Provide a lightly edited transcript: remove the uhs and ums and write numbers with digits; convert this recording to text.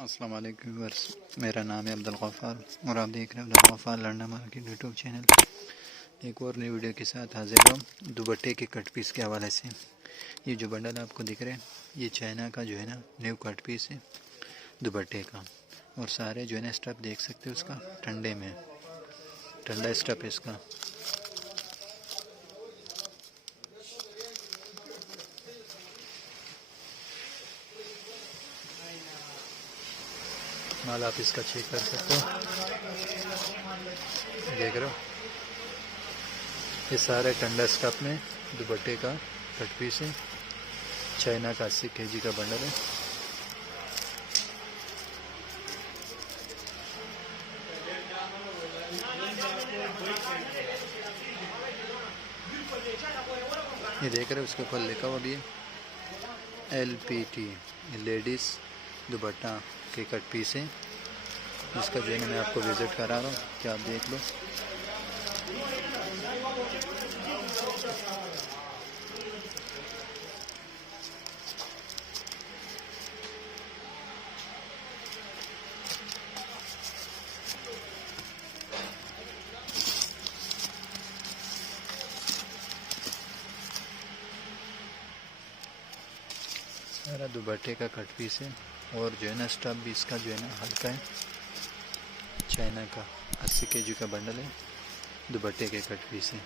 अस्सलाम वालेकुम व्यूअर्स, मेरा नाम है अब्दुल गफ़ार और आप देख रहे हैं Abdul Ghaffar learner market YouTube channel. एक और नई वीडियो के साथ हाजिर हूँ दुपट्टे के कट पीस के हवाले से। ये जो बंडल आपको दिख रहे हैं ये चाइना का जो है ना न्यू कट पीस है दुपट्टे का। और सारे जो है ना स्टफ देख सकते हो उसका ठंडे में, ठंडा स्टफ है इसका। माल आप इसका चेक कर सकते हो, देख रहे हो ये सारे ठंडा स्टफ में दुपट्टे का कट पीस है। चाइना का 80 kg का बंडल है। ये देख रहे हो उसके ऊपर लिखा हुआ भी है LPT, लेडीज़ दुपट्टा के कट पीस है। इसका जो है मैं आपको विज़िट करा रहा हूँ, क्या आप देख लो। सारा दुपट्टे का कट पीस है और जो है ना स्टफ भी इसका जो है ना हल्का है। चाइना का 80 kg का बंडल है, दुपट्टे के कट पीस है।